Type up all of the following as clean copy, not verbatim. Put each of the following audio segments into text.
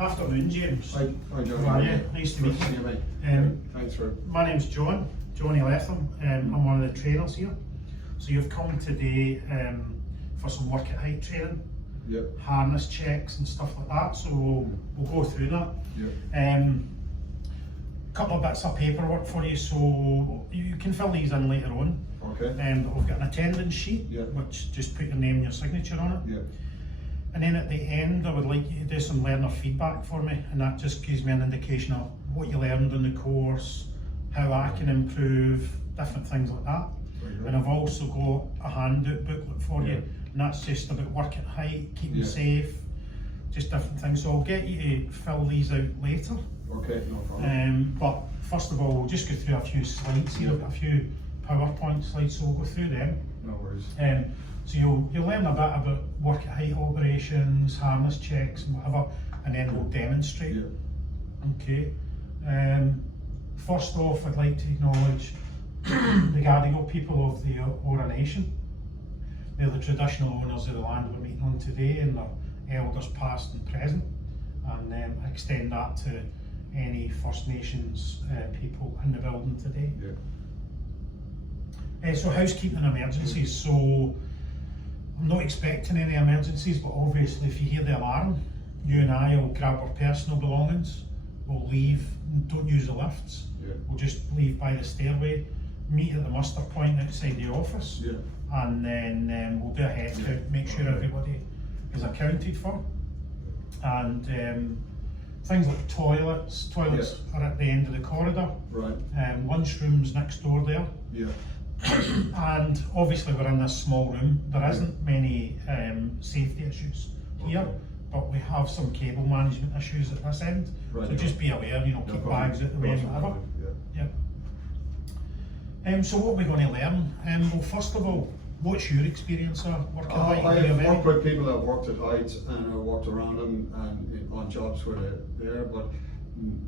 Afternoon, James. Hi, John. How are you? Nice to meet Good to see you. mate. Thanks for. My name's Johnny Letham. I'm one of the trainers here. So you've come today for some work at height training, Yep. harness checks and stuff like that. So we'll go through that. Yep. Couple of bits of paperwork for you, so you can fill these in later on. Okay. I've got an attendance sheet, Yeah. which just put your name and your signature on it. Yep. And then at the end, I would like you to do some learner feedback for me, and that just gives me an indication of what you learned in the course, how I can improve, different things like that. Very good. And I've also got a handout booklet for Yeah. you, and that's just about work at height, keeping Yeah. safe, just different things. So I'll get you to fill these out later. Okay, no problem. But first of all, we'll just go through a few slides here, Yeah. a few PowerPoint slides, so we'll go through them. No worries. So you'll learn a bit about work at height operations, harness checks and whatever, and then we'll demonstrate. Yeah. Okay. First off, I'd like to acknowledge the Gadigal people of the Ora Nation. They're the traditional owners of the land we're meeting on today, and their elders past and present, and I extend that to any First Nations people in the building today. Yeah. So housekeeping and emergencies. So I'm not expecting any emergencies, but obviously if you hear the alarm, you and I will grab our personal belongings, we'll leave, don't use the lifts, Yeah. we'll just leave by the stairway, meet at the muster point outside the office, Yeah. and then we'll do a head Yeah. count, make sure Okay. everybody is accounted for. And things like toilets are at the end of the corridor, Right. lunchrooms next door there. Yeah. And obviously we're in this small room, there isn't many safety issues here, Okay. but we have some cable management issues at this end. Right. So just be aware, No keep problem. bags out the way and Awesome. whatever. Yeah. Yep. So what we're going to learn, well first of all, what's your experience of working at height? I Do you have have any? worked with people that have worked at heights and I worked around them and on jobs where they're there, but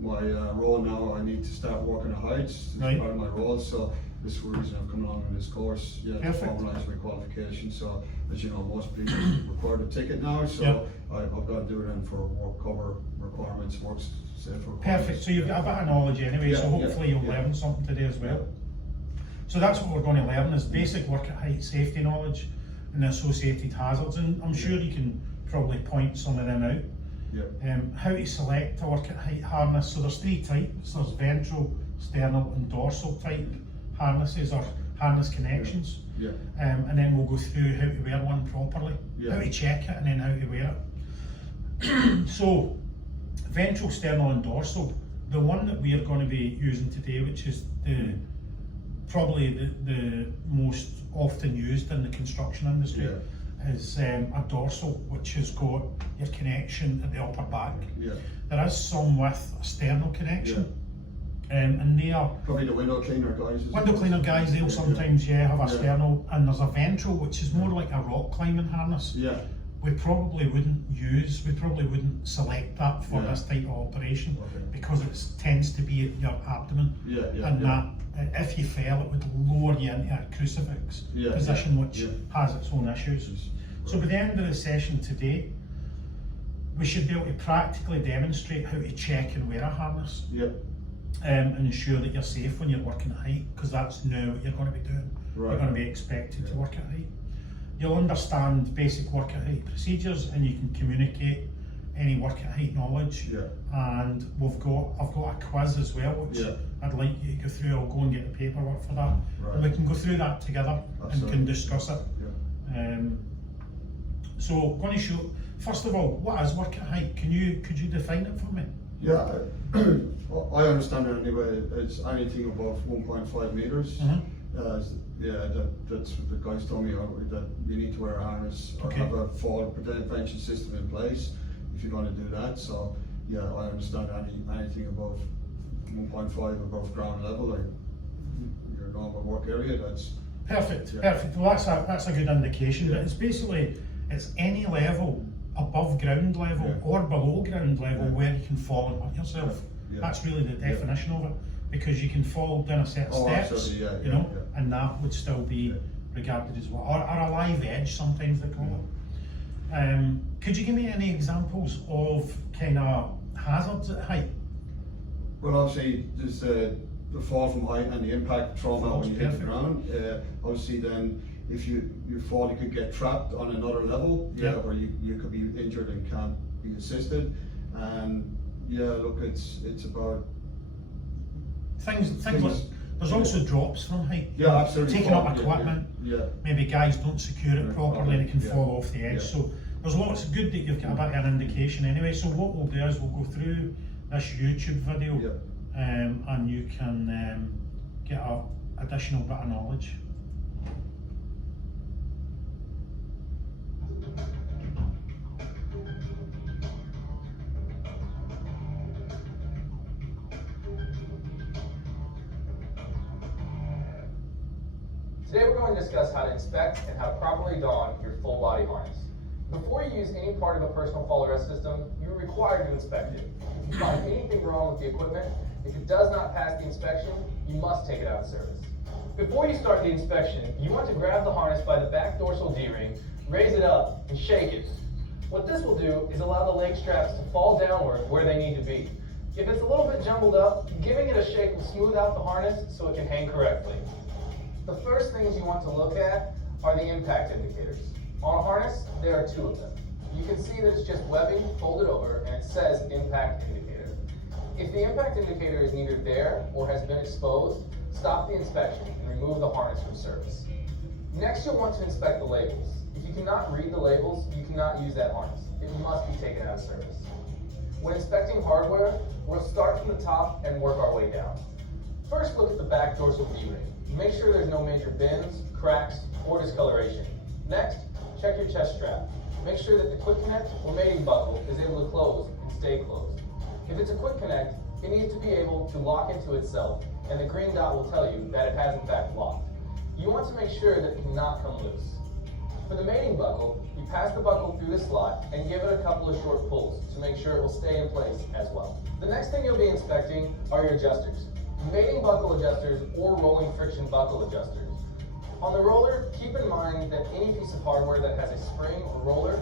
my role now, I need to start working at heights. It's Right. part of my role, so this is the reason I'm coming along in this course. Yeah, to Perfect. formalise my qualification. So as you know, most people require a ticket now, so Yep. I've got to do it in for work cover requirements, work safe requirements. Perfect, so you've got a bit of knowledge anyway, so Yeah, yeah, hopefully you'll yeah. learn something today as well. So that's what we're going to learn, is basic work at height safety knowledge and the associated hazards, and I'm sure you can probably point some of them out. Yeah. How to select a work at height harness. So there's three types. There's ventral, sternal and dorsal type harnesses or harness connections. Yeah. And then we'll go through how to wear one properly, Yeah. how to check it and then how to wear it. So ventral, sternal and dorsal. The one that we are going to be using today, which is probably the most often used in the construction industry, is a dorsal, which has got your connection at the upper back. Yeah. There is some with a sternal connection, and they are Probably the window cleaner guys. is it? window cleaner guys. They'll sometimes have a Yeah. sternal, and there's a ventral, which is more like a rock climbing harness. Yeah. We probably wouldn't select that for Yeah. this type of operation Okay. because it tends to be at your abdomen, Yeah. Yeah. and yeah. that if you fell, it would lower you into a crucifix Yeah, position, yeah, which yeah. has its own issues. So by the end of the session today, we should be able to practically demonstrate how to check and wear a harness, Yeah. and ensure that you're safe when you're working at height, because that's now what you're going to be doing. Right. You're going to be expected to Yeah. work at height. You'll understand basic work at height procedures, and you can communicate any work at height knowledge. Yeah. And I've got a quiz as well, which Yeah. I'd like you to go through. I'll go and get the paperwork for that, Right. and we can go through that together and Absolutely. can discuss it. Yeah. So, I'm going to show. First of all, what is work at height? Could you define it for me? Yeah. Well, I understand it anyway. It's anything above 1.5 meters. That's what the guys told me that you need to wear a harness or Okay. have a fall prevention system in place if you're going to do that. So yeah, I understand anything above 1.5 above ground level, like your normal work area. That's Perfect, Yeah. perfect. Well, that's a good indication. Yeah. But it's basically any level above ground level Yeah. or below ground level Yeah. where you can fall and hurt yourself. Yeah. That's really the definition of it, because you can fall down a set of Oh, steps, absolutely, yeah, you yeah, know, yeah. and that would still be Yeah. regarded as well, or a live edge sometimes they call Could you give me any examples of kind of hazards at height? Well, obviously, there's the fall from height and the impact trauma Fall's when you hit the perfect. ground. Obviously, then if you fall, you could get trapped on another level, yeah, Yeah. where you could be injured and can't be assisted. And yeah, look, it's about Things like, there's also drops from height. yeah, absolutely Taking up fall, yeah, equipment. Yeah, Maybe guys don't secure it Yeah, properly and it can yeah, fall off the edge. yeah. So there's lots. Good that you've got a bit of an indication anyway. So what we'll do is we'll go through this YouTube video, and you can get a additional bit of knowledge. Today we're going to discuss how to inspect and how to properly don your full body harness. Before you use any part of a personal fall arrest system, you're required to inspect it. If you find anything wrong with the equipment, if it does not pass the inspection, you must take it out of service. Before you start the inspection, you want to grab the harness by the back dorsal D-ring, raise it up, and shake it. What this will do is allow the leg straps to fall downward where they need to be. If it's a little bit jumbled up, giving it a shake will smooth out the harness so it can hang correctly. The first things you want to look at are the impact indicators. On a harness, there are two of them. You can see that it's just webbing folded over and it says impact indicator. If the impact indicator is neither there or has been exposed, stop the inspection and remove the harness from service. Next, you'll want to inspect the labels. If you cannot read the labels, you cannot use that harness. It must be taken out of service. When inspecting hardware, we'll start from the top and work our way down. First, look at the back dorsal D-ring. Make sure there's no major bends, cracks, or discoloration. Next, check your chest strap. Make sure that the quick connect or mating buckle is able to close and stay closed. If it's a quick connect, it needs to be able to lock into itself, and the green dot will tell you that it has in fact locked. You want to make sure that it cannot come loose. For the mating buckle, you pass the buckle through the slot and give it a couple of short pulls to make sure it will stay in place as well. The next thing you'll be inspecting are your adjusters. Mating buckle adjusters or rolling friction buckle adjusters. On the roller, keep in mind that any piece of hardware that has a spring or roller,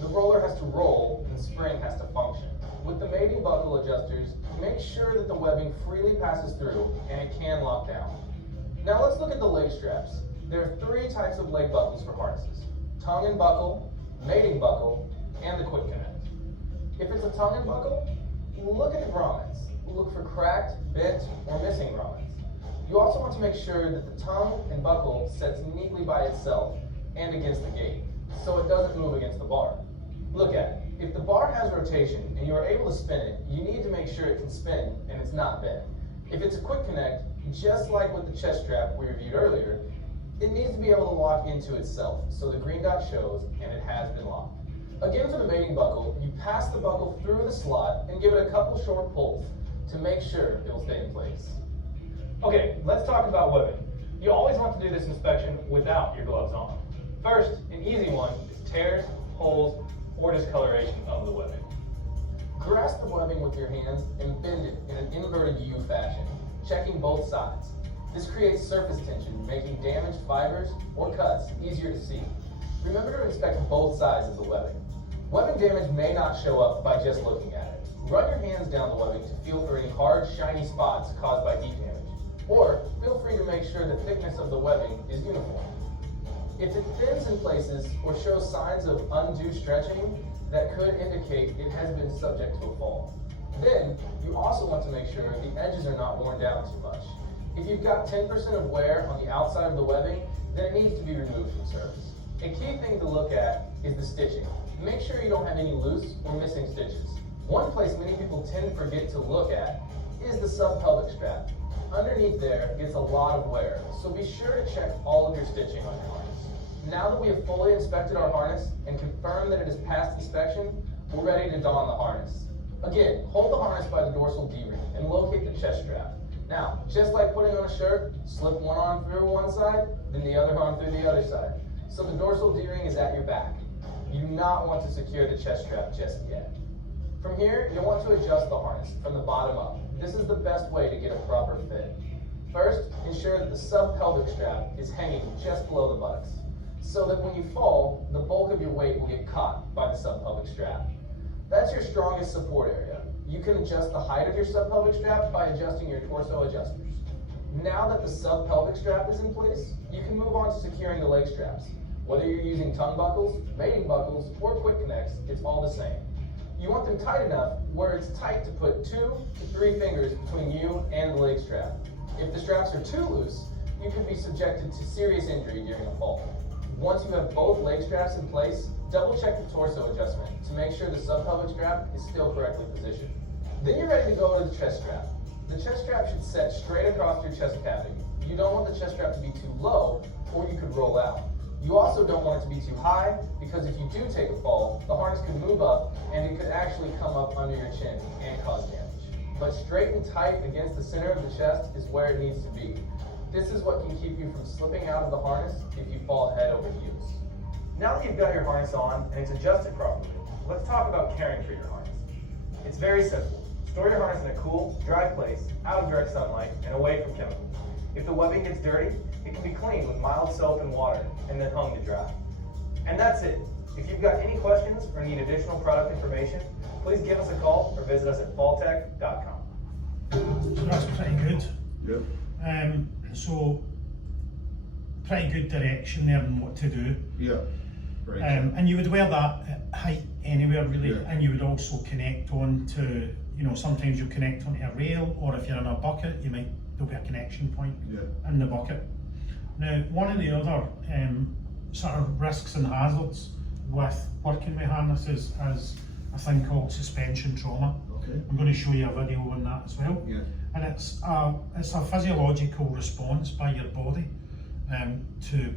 the roller has to roll and the spring has to function. With the mating buckle adjusters, make sure that the webbing freely passes through and it can lock down. Now let's look at the leg straps. There are three types of leg buckles for harnesses: tongue and buckle, mating buckle, and the quick connect. If it's a tongue and buckle, look at the grommets. Look for cracked, bent, or missing grommets. You also want to make sure that the tongue and buckle sets neatly by itself and against the gate, so it doesn't move against the bar. Look at it. If the bar has rotation and you are able to spin it, you need to make sure it can spin and it's not bent. If it's a quick connect, just like with the chest strap we reviewed earlier, it needs to be able to lock into itself, so the green dot shows and it has been locked. Again, for the mating buckle, you pass the buckle through the slot and give it a couple short pulls to make sure it will stay in place. Okay, let's talk about webbing. You always want to do this inspection without your gloves on. First, an easy one is tears, holes, or discoloration of the webbing. Grasp the webbing with your hands and bend it in an inverted U fashion, checking both sides. This creates surface tension, making damaged fibers or cuts easier to see. Remember to inspect both sides of the webbing. Webbing damage may not show up by just looking at it. Run your hands down the webbing to feel for any hard, shiny spots caused by heat damage. Or feel free to make sure the thickness of the webbing is uniform. If it thins in places or shows signs of undue stretching, that could indicate it has been subject to a fall. Then, you also want to make sure the edges are not worn down too much. If you've got 10% of wear on the outside of the webbing, then it needs to be removed from service. A key thing to look at is the stitching. Make sure you don't have any loose or missing stitches. One place many people tend to forget to look at is the subpelvic strap. Underneath there gets a lot of wear, so be sure to check all of your stitching on your harness. Now that we have fully inspected our harness and confirmed that it has passed inspection, we're ready to don the harness. Again, hold the harness by the dorsal D-ring and locate the chest strap. Now, just like putting on a shirt, slip one arm through one side, then the other arm through the other side. So the dorsal D-ring is at your back. You do not want to secure the chest strap just yet. From here, you'll want to adjust the harness from the bottom up. This is the best way to get a proper fit. First, ensure that the subpelvic strap is hanging just below the buttocks. so that when you fall, the bulk of your weight will get caught by the subpelvic strap. That's your strongest support area. You can adjust the height of your subpelvic strap by adjusting your torso adjusters. Now that the subpelvic strap is in place, you can move on to securing the leg straps. Whether you're using tongue buckles, mating buckles, or quick connects, it's all the same. You want them tight enough where it's tight to put 2 to 3 fingers between you and the leg strap. If the straps are too loose, you could be subjected to serious injury during a fall. Once you have both leg straps in place, double check the torso adjustment to make sure the subpelvic strap is still correctly positioned. Then you're ready to go to the chest strap. The chest strap should set straight across your chest cavity. You don't want the chest strap to be too low, or you could roll out. You also don't want it to be too high, because if you do take a fall, the harness could move up and it could actually come up under your chin and cause damage. But straight and tight against the center of the chest is where it needs to be. This is what can keep you from slipping out of the harness if you fall head over heels. Now that you've got your harness on and it's adjusted properly, let's talk about caring for your harness. It's very simple. Store your harness in a cool, dry place, out of direct sunlight, and away from chemicals. If the webbing gets dirty, it can be cleaned with mild soap and water, and then hung to dry. And that's it. If you've got any questions or need additional product information, please give us a call or visit us at falltech.com. So that's pretty good. Yeah. So pretty good direction there on what to do. Yeah. Right. And you would wear that at height anywhere really, Yeah. and you would also connect on to, sometimes you'll connect onto a rail, or if you're in a bucket, there'll be a connection point Yeah. in the bucket. Now, one of the other sort of risks and hazards with working with harnesses is a thing called suspension trauma. Okay. I'm going to show you a video on that as well. Yeah. And it's a physiological response by your body to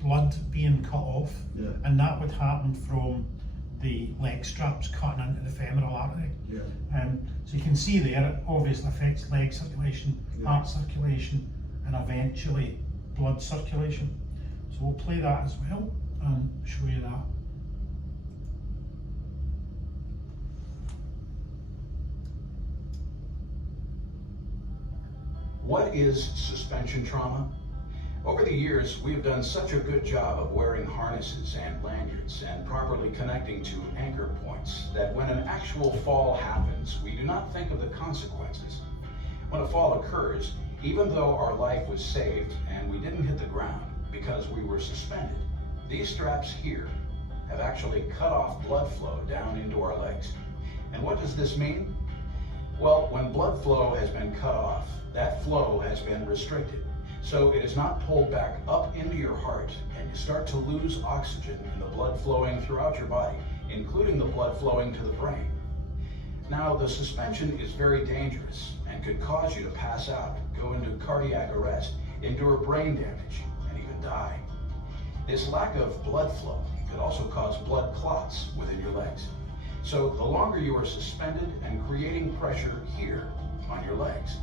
blood being cut off, Yeah. and that would happen from the leg straps cutting into the femoral artery. Yeah. So you can see there, it obviously affects leg circulation, Yeah. heart circulation, and eventually blood circulation. So we'll play that as well and show you that. What is suspension trauma? Over the years, we have done such a good job of wearing harnesses and lanyards and properly connecting to anchor points that when an actual fall happens, we do not think of the consequences. When a fall occurs, even though our life was saved and we didn't hit the ground because we were suspended, these straps here have actually cut off blood flow down into our legs. And what does this mean? Well, when blood flow has been cut off, that flow has been restricted. So it is not pulled back up into your heart, and you start to lose oxygen in the blood flowing throughout your body, including the blood flowing to the brain. Now, the suspension is very dangerous and could cause you to pass out, go into cardiac arrest, endure brain damage, and even die. This lack of blood flow could also cause blood clots within your legs. So the longer you are suspended and creating pressure here on your legs,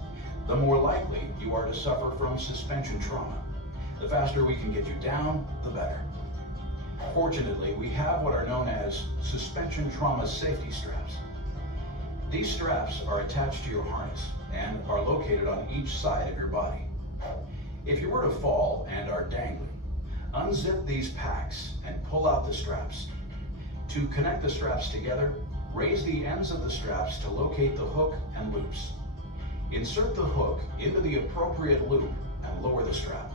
the more likely you are to suffer from suspension trauma. The faster we can get you down, the better. Fortunately, we have what are known as suspension trauma safety straps. These straps are attached to your harness and are located on each side of your body. If you were to fall and are dangling, unzip these packs and pull out the straps. To connect the straps together, raise the ends of the straps to locate the hook and loops. Insert the hook into the appropriate loop and lower the strap.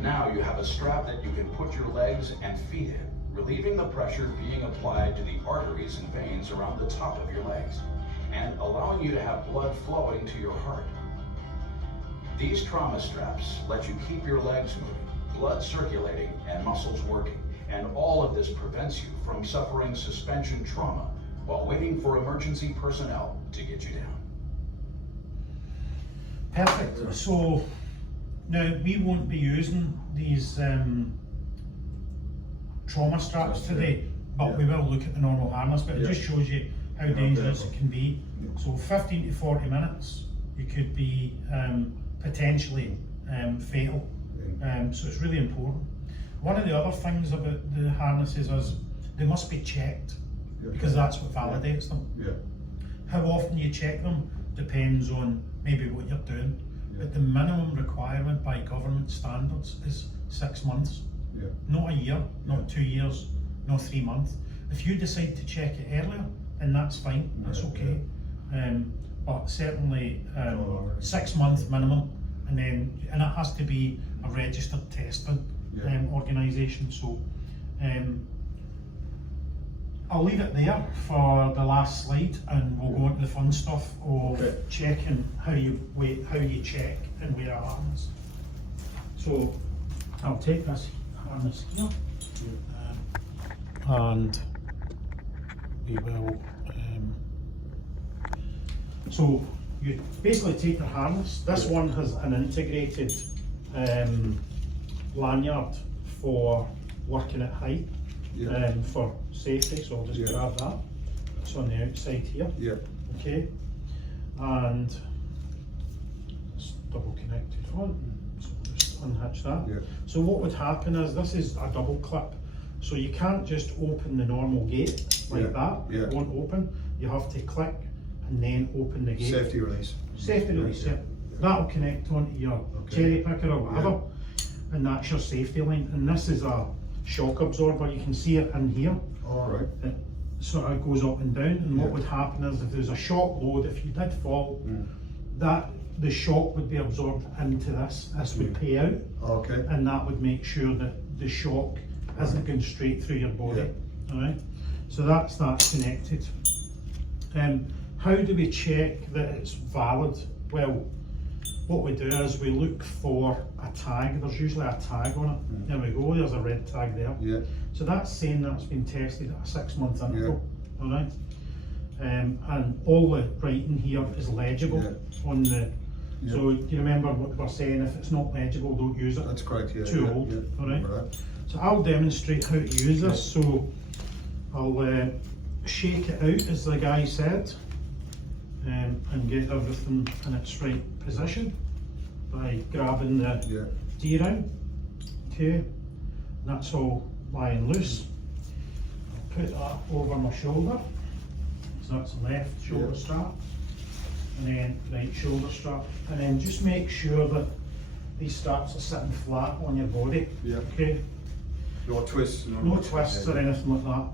Now you have a strap that you can put your legs and feet in, relieving the pressure being applied to the arteries and veins around the top of your legs, and allowing you to have blood flowing to your heart. These trauma straps let you keep your legs moving, blood circulating, and muscles working, and all of this prevents you from suffering suspension trauma while waiting for emergency personnel to get you down. Perfect. So now we won't be using these trauma straps today, but we will look at the normal harness, but it just shows you how dangerous it can be. So 15 to 40 minutes, you could be potentially fatal. So it's really important. One of the other things about the harnesses is they must be checked, because that's what validates them. How often you check them depends on maybe what you're doing, but the minimum requirement by government standards is 6 months. Yeah. Not a year, not 2 years, not 3 months. If you decide to check it earlier, then that's fine, that's Yeah, okay. But certainly Oh, 6 month minimum, and it has to be a registered testing Yeah. organisation. So I'll leave it there for the last slide, and we'll go on to the fun stuff of Okay. checking how you check and wear a harness. So I'll take this harness here, and we will. So you basically take your harness. This one has an integrated lanyard for working at height. Yeah. For safety, so I'll just Yeah. grab that. It's on the outside here, Yeah. okay? And it's double connected front, so we'll just unhitch that. Yeah. So what would happen is, this is a double clip, so you can't just open the normal gate like Yeah. that, Yeah. it won't open. You have to click and then open the gate. Safety release. Safety release, yeah. That'll connect onto your Okay. cherry picker or whatever, and that's your safety line. And this is a shock absorber, you can see it in here. All right. It sort of goes up and down, and what Yeah. would happen is, if there's a shock load, if you did fall, that the shock would be absorbed into this. This would pay out, Okay. and that would make sure that the shock isn't going straight through your body. Alright, so that's that connected. How do we check that it's valid? Well, what we do is we look for a tag. There's usually a tag on it. There we go, there's a red tag there. Yeah. So that's saying that it's been tested at a 6 month interval. Alright, and all the writing here is legible on the. So you remember what we're saying, if it's not legible, don't use it. That's correct. Yeah. Too yeah, old, Yeah. all right. Remember that. So I'll demonstrate how to use this. So I'll shake it out, as the guy said, and get everything in its right position by grabbing the Yeah. D-ring. Okay, that's all lying loose. I'll put that over my shoulder. So that's the left shoulder Yeah. strap, and then right shoulder strap, and then just make sure that these straps are sitting flat on your body. Yeah. Okay, No twists. no twists or anything like that.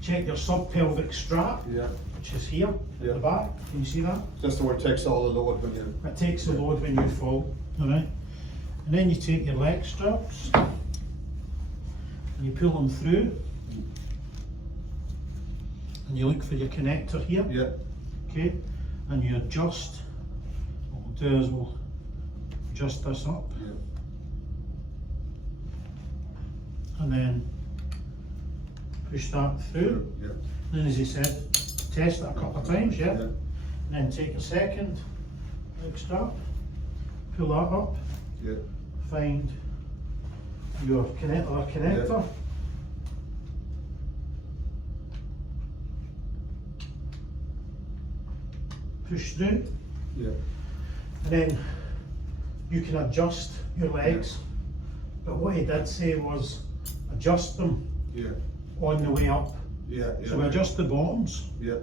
Check your subpelvic strap, Yeah. which is here at Yeah. the back. Can you see that? That's the one that takes all the load when you. It takes the load when you fall. All right, and then you take your leg straps and you pull them through, and you look for your connector here. Yeah. Okay, and you adjust. What we'll do is we'll adjust this up, Yeah. and then push that through. Yeah. Then, as you said, test it a couple of times, yeah? Yeah. And then take a second leg strap, pull that up, Yeah. find your connector. Push through, Yeah. and then you can adjust your legs. But what he did say was adjust them Yeah. on the way up. Yeah. Yeah. So we adjust the bottoms, Yeah.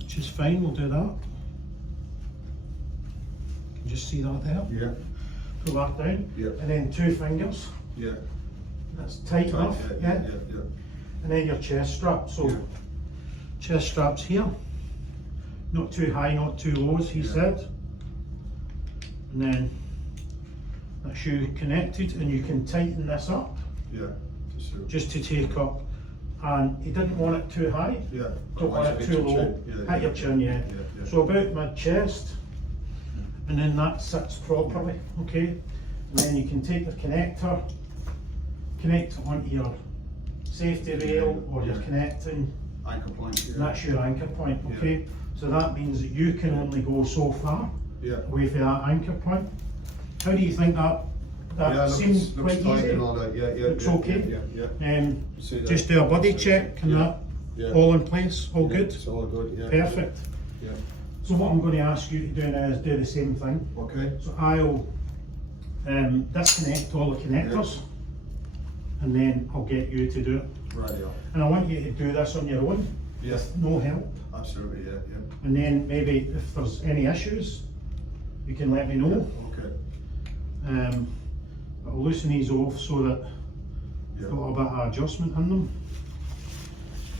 which is fine, we'll do that. You can just see that there. Yeah. Pull that down, Yeah. and then 2 fingers. Yeah. That's tight enough, Yeah. Yeah. Yeah. And then your chest strap. So Yeah. chest straps here, not too high, not too low, as he Yeah. said. And then that's you connected, and you can tighten this up Yeah. just to take up. And he didn't want it too high, Yeah. don't want it too low. At your chin, yeah. Yeah. So about mid chest, and then that sits properly, okay? And then you can take the connector, connect it onto your safety rail, or your Yeah. connecting. Anchor point. Yeah. That's your anchor point, okay? So that means that you can only go so far Yeah. away from that anchor point. How do you think that Yeah, seems quite tight easy? and all that. Yeah. Yeah. Looks yeah, okay. Yeah. Yeah. See that? Just do a body check and Yeah. that, Yeah. all in place, all Yeah, good? It's all good. Yeah. Perfect. Yeah. So what I'm going to ask you to do now is do the same thing. Okay. So I'll disconnect all the connectors, and then I'll get you to do it. Right. Yeah. And I want you to do this on your own, Yes. no help. Absolutely. Yeah. Yeah. And then maybe if there's any issues, you can let me know. Okay. I'll loosen these off so that Yeah. got a bit of adjustment in them.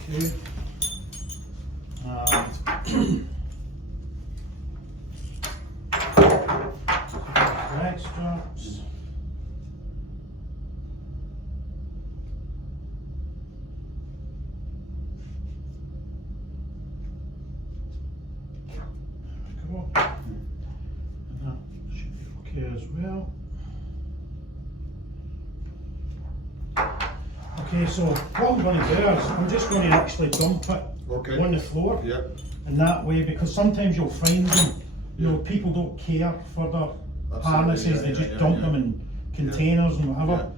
Okay. And drag straps. There we go. And that should be okay as well. Okay, so what I'm going to do is I'm just going to actually dump it Okay. on the floor. Yeah, And that way, because sometimes you'll find them, you know, people don't care for their Absolutely, harnesses, yeah, they yeah, just yeah, dump yeah. them in containers and yeah. whatever.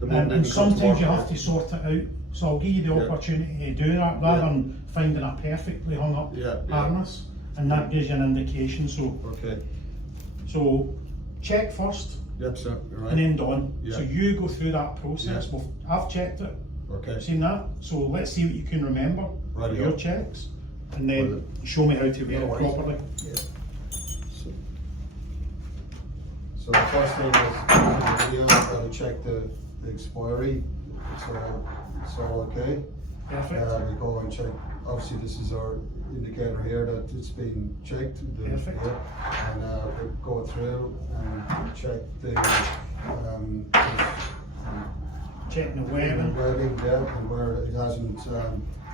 The And, moment and it becomes sometimes you work, have to sort it out. So I'll give you the Yeah. opportunity to do that rather Yeah. than finding a perfectly hung up Yeah, yeah. harness. And that gives you an indication. Okay, So check first yep, sir, you're right. and then done. Yeah. So you go through that process. Yeah. Well, I've checked it. Okay, Seen that? So let's see what you can remember Rightio. for your checks, and then Brilliant. show me how to wear No it worries. properly. so the first thing is, in the video, I've got to check the expiry, it's all okay. Perfect. We go and check, obviously this is our indicator here that it's been checked. Perfect. Yeah. And we go through and check the Checking the webbing. webbing, yeah, and where it hasn't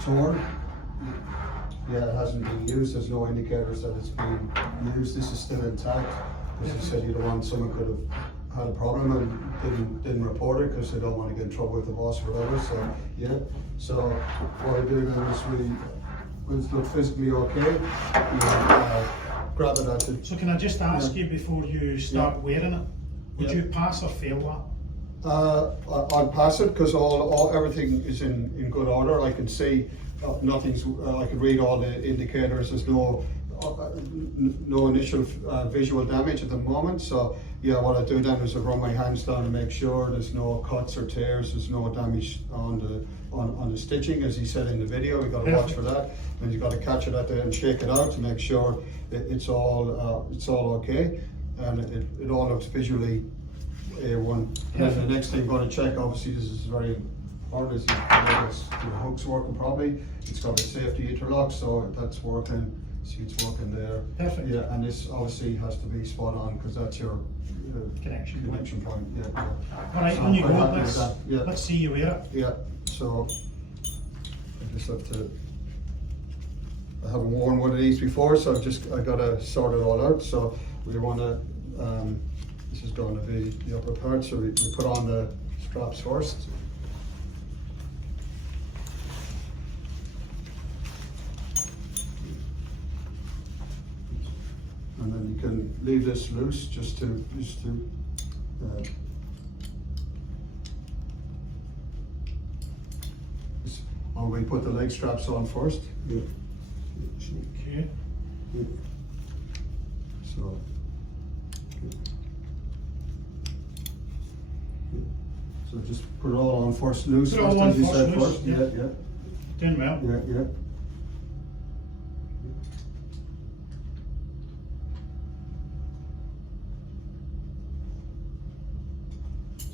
torn. Yeah, it hasn't been used, there's no indicators that it's been used, this is still intact. Because you said you don't want someone could have had a problem and didn't report it because they don't want to get in trouble with the boss or whatever, so, yeah. So what I do now is when it's look physically okay, grab it at the, So can I just ask you before you start wearing it, would Yeah. you pass or fail that? I'll pass it because everything is in good order. I can see nothing's. I can read all the indicators. There's no initial visual damage at the moment. So yeah, what I do then is I run my hands down to make sure there's no cuts or tears. There's no damage on the stitching, as he said in the video. We got to watch for that, and you got to catch it at the end, shake it out to make sure it's all okay, and it all looks visually A1. And then the next thing I'm going to check, obviously this is very important, is the hook's working properly. It's got a safety interlock, so that's working. See, it's working there. Perfect. Yeah, and this obviously has to be spot on because that's your Connection point. Yeah, yeah. All right, So on I'm you quite go. happy with that. Yeah. Let's see you wear it. Yeah, so I just have to. I haven't worn one of these before, so I gotta sort it all out. So we want to. This is going to be the upper part, so we put on the straps first. And then you can leave this loose just to or we put the leg straps on first. Yeah. Okay. Yeah. So. So just put it all on first loose. Put it all on as you first said loose, first. yeah. Yeah, Doing well. yeah, yeah.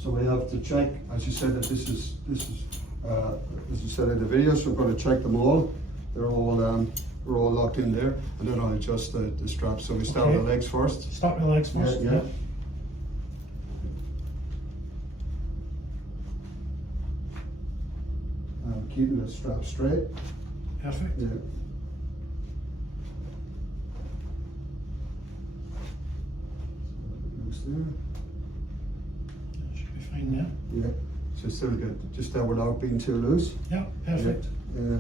So we have to check, as you said, that this is as you said in the video. So we're going to check them all. They're all locked in there, and then I'll adjust the straps. So we start with Okay. the legs first. Start with the legs first. Yeah. Keeping the strap straight. Perfect. Yeah. Loose there. That should be fine there. Yeah. So still good. Just that without being too loose. Yeah, perfect. Yeah.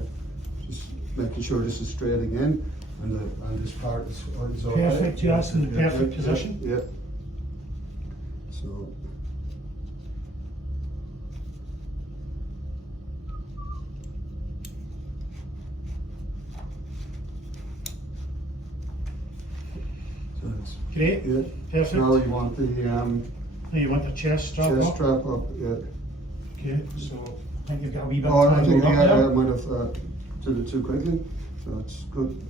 Just making sure this is straight again, and this part is okay. Perfect, yeah, it's in the Yeah, perfect yeah, position. Yeah. So. So it's Great. yeah. Perfect. Now you want the Now you want the chest strap chest up. strap up. Yeah. Okay, so I think you've got a wee bit Oh, of I time think to yeah, I there. might have did it too quickly. So it's good.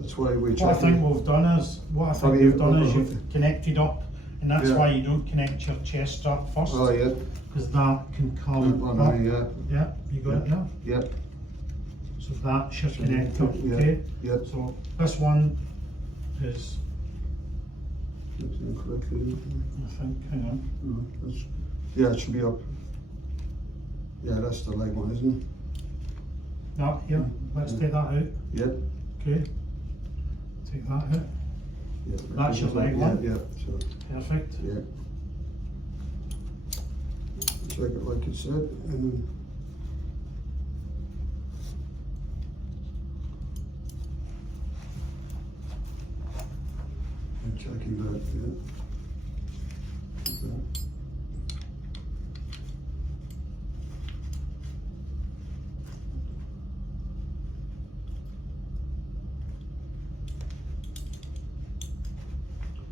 That's why we check. What I think we've done is, Probably you've over- connected up And that's Yeah. why you don't connect your chest strap first. Oh, yeah. Because that can come Well, up. yeah, Yeah, you got it there. yeah, So that's your connector, yeah, okay? yeah. So this one is, That's incorrectly. I think, hang on. No, that's, yeah, it should be up. Yeah, that's the leg one, isn't it? That here, let's take that out, Yeah, okay? Take that out, yeah. That's your leg yeah, one? Yeah, so, perfect. yeah. Check it like you said, and then. And checking that, yeah. That.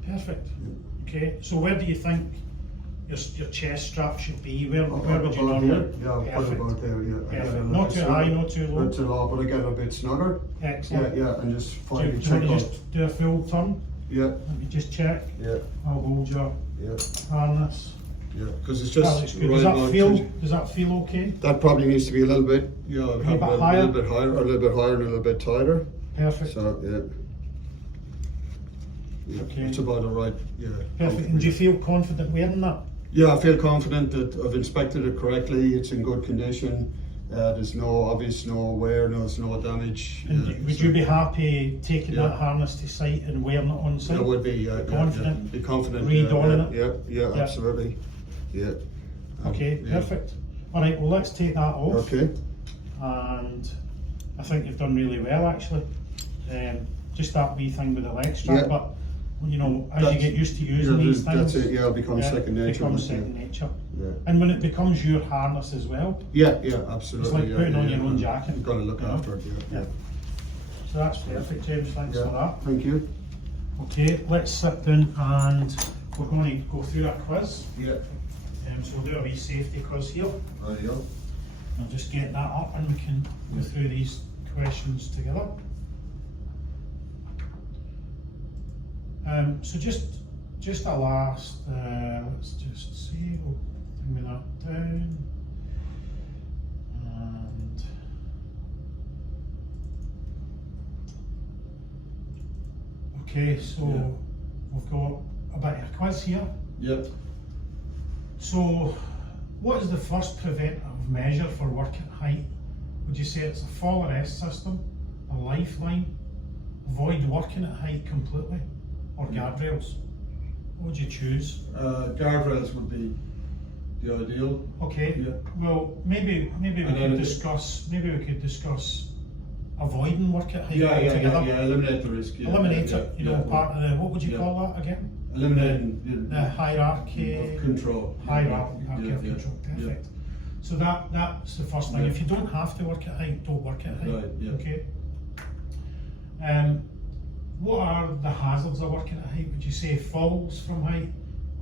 Perfect. Okay, so where do you think your chest strap should be? Where would you About normally? here? Yeah, I'll put it Perfect. about there, yeah. Perfect. Again, Not like too I said, high, not too low. Not too low, but again a bit snugger. Yeah, Excellent. yeah, and just Do you, finally do you check want to out. just do a full turn? Yeah, Let me just check. yeah, I'll hold your yeah, harness. yeah, because it's That just looks good. right Does that on feel? to- Does that feel okay? That probably needs to be a little bit, yeah, bit a higher? little bit higher, or a little bit higher and a little bit tighter. Perfect. So, yeah. Yeah, Okay. it's about all right, yeah. Perfect. And do you feel confident wearing that? Yeah, I feel confident that I've inspected it correctly. It's in good condition. There's no obvious no wear, there's no damage. And would so- you be happy taking Yeah. that harness to site and wearing it on site? I would be, yeah, Confident? yeah, be confident. Redonning it? Yeah, yeah, Yeah. absolutely. Yeah. Okay, Yeah. perfect. All right, well, let's take that off. Okay. And I think you've done really well, actually. Just that wee thing with the leg strap, Yeah. but you know, as you That's- get used to using yeah, these things, that's it, yeah, it'll become second nature, Becomes yeah. second nature. Yeah. And when it becomes your harness as well, Yeah, yeah, absolutely. It's like yeah, putting on yeah, your own yeah. jacket, You've got to look you know? after it, yeah, Yeah. so that's perfect, James. Thanks for yeah. that. Thank you. Okay, let's sit down and we're going to go through a quiz. Yeah. So we'll do a wee safety quiz here. There you go. I'll just get that up and we can go through these questions together. So just a last, let's just see, we'll bring that down. And okay, so Yeah. we've got a bit of a quiz here. Yep. So, what is the first preventative measure for work at height? Would you say it's a fall arrest system, a lifeline, avoid working at height completely, or guardrails? What would you choose? Guardrails would be the ideal. Okay. Yeah. Well, maybe we And could then- discuss avoiding work at height Yeah, altogether. eliminate the risk. Yeah, Eliminate yeah, it. You know, yeah, part of the what would you yeah. call that again? Eliminating The hierarchy. of control. Hierarchy Yeah, of yeah, control. yeah. Perfect. So that's the first thing. Yeah. If you don't have to work at height, don't work at height. Right, yeah. Okay. What are the hazards of working at height? Would you say falls from height,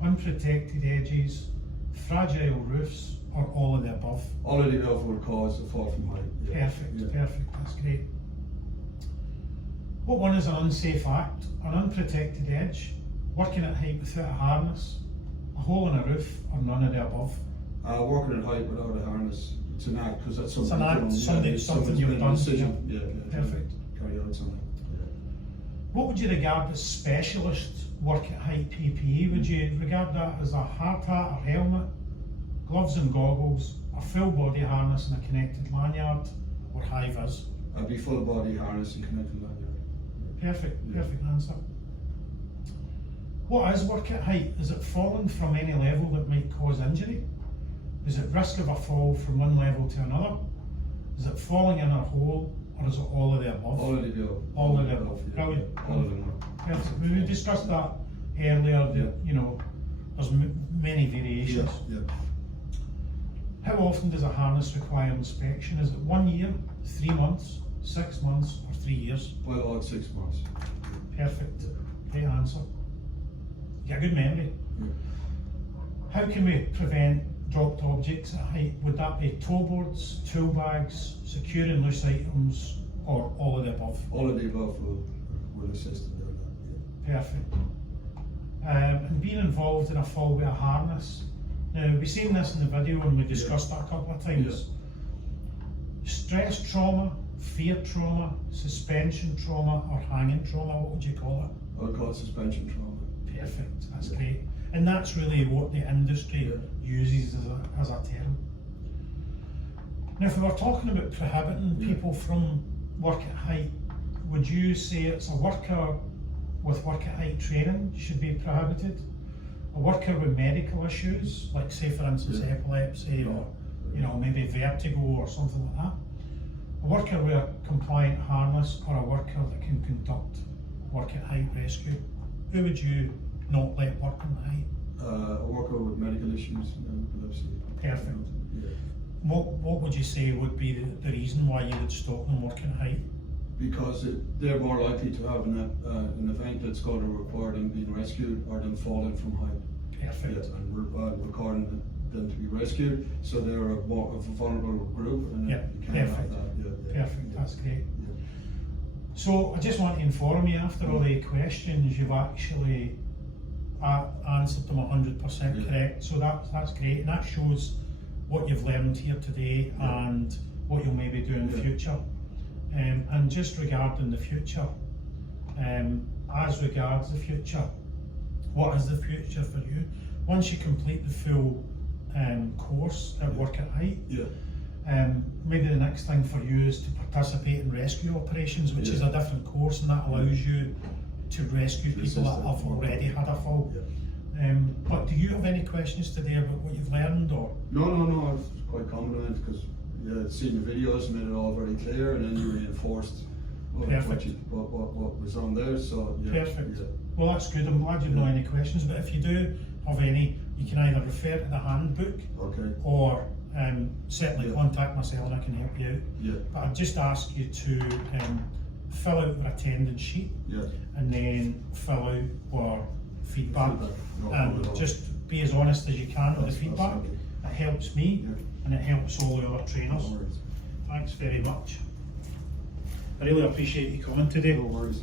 unprotected edges, fragile roofs, or all of the above? All of the above would cause a fall from height. Yeah. Perfect, Yeah. perfect, that's great. What one is an unsafe act? An unprotected edge, working at height without a harness, a hole in a roof, or none of the above? Working at height without a harness, it's an act because that's It's something. an act, you know, something- it's something someone's you've made a done, decision. Yeah. Perfect. Carry out something. What would you regard as specialist work at height PPE? Would you regard that as a hard hat or helmet, gloves and goggles, a full body harness and a connected lanyard, or high vis? I'd be full body harness and connected lanyard. Perfect, Yeah. perfect answer. What is work at height? Is it falling from any level that might cause injury? Is it risk of a fall from one level to another? Is it falling in a hole, or is it all of the above? All of the above. All of the above. Yeah. Brilliant. All of them. are. Perfect. We discussed that earlier, that, Yeah. you know, there's many variations. Yeah. How often does a harness require inspection? Is it 1 year, 3 months, 6 months, or 3 years? Well, odd 6 months. Perfect. Great answer. You got a good memory. Yeah. How can we prevent dropped objects at height? Would that be toe boards, tool bags, securing loose items, or all of the above? All of the above will assist in doing that. Perfect. and being involved in a fall with a harness. Now, we've seen this in the video and we discussed that a couple of times. Stress trauma, fear trauma, suspension trauma, or hanging trauma, what would you call it? I'll call it suspension trauma. Perfect, that's great. And that's really what the industry uses as a term. Now, if we were talking about prohibiting people from work at height, would you say it's a worker with work at height training should be prohibited? A worker with medical issues, like say for instance epilepsy or maybe vertigo or something like that? A worker with a compliant harness, or a worker that can conduct work at height rescue? Who would you not let work on height? A worker with medical issues, epilepsy. Perfect. Yeah. What would you say would be the reason why you would stop them working at height? Because they're more likely to have an event that's going to require them being rescued or them falling from height. Perfect. Yeah, and requiring them to be rescued, so they're more of a vulnerable group, and Yeah, you can't have perfect. that. Perfect, that's great. Yeah. So I just want to inform you, after all the questions, you've actually answered them 100% correct. So that's great, and that shows what you've learned here today and what you'll maybe do in the future. And just regarding the future, as regards the future, what is the future for you? Once you complete the full course at Work at Height, maybe the next thing for you is to participate in rescue operations, which is a different course, and that allows you to rescue people that have already had a fall. But do you have any questions today about what you've learned, or? No, I was quite confident because seeing the videos made it all very clear, and then you reinforced what was on there. So Perfect. Well, that's good. I'm glad you've not any questions, but if you do have any, you can either refer to the handbook or certainly contact myself and I can help you out. But I'd just ask you to fill out your attendance sheet and then fill out your feedback, and just be as honest as you can with the feedback. It helps me and it helps all the other trainers. No worries. Thanks very much. I really appreciate you coming today. No worries.